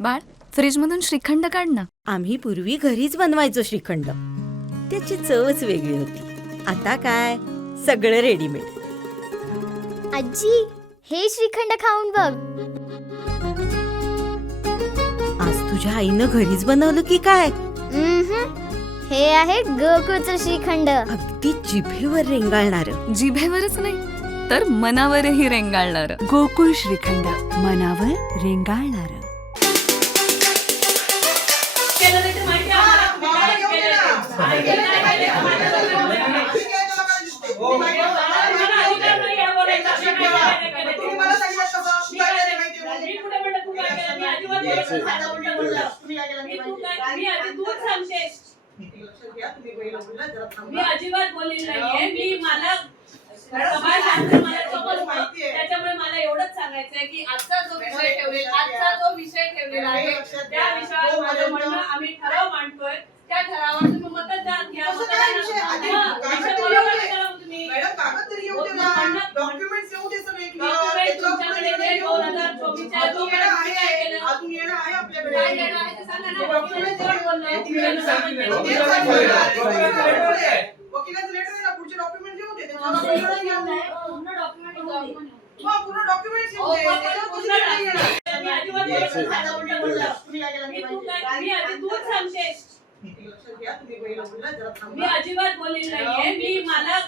बाळ, फ्रीजमधून श्रीखंड काढ ना. आम्ही पूर्वी घरीच बनवायचो श्रीखंड. त्याची चवच वेगळी होती. आता काय सगळं रेडीमेड. आजी, हे श्रीखंड खाऊन बघ. आज तुझ्या आईनं घरीच बनवलं की काय? हे आहे गोकुळचं श्रीखंड. अगदी जिभेवर रेंगाळणार. जिभेवरच नाही तर मनावरही रेंगाळणार. गोकुळ श्रीखंड, मनावर रेंगाळणार. मी अजिबात बोलली नाहीये. मी मला त्याच्यामुळे मला एवढंच सांगायचंय की आजचा जो विषय ठेवलेला आहे त्या विषयावर माझं म्हणणं आम्ही ठराव मांडतोय. त्या ठरावावर तुम्ही मतदान घ्या. वकिलाचं लेटर आहे ना, पुढचे डॉक्युमेंट घेऊन दे. पूर्ण डॉक्युमेंट घेऊन दे. मी अजिबात बोलली नाहीये. मी मला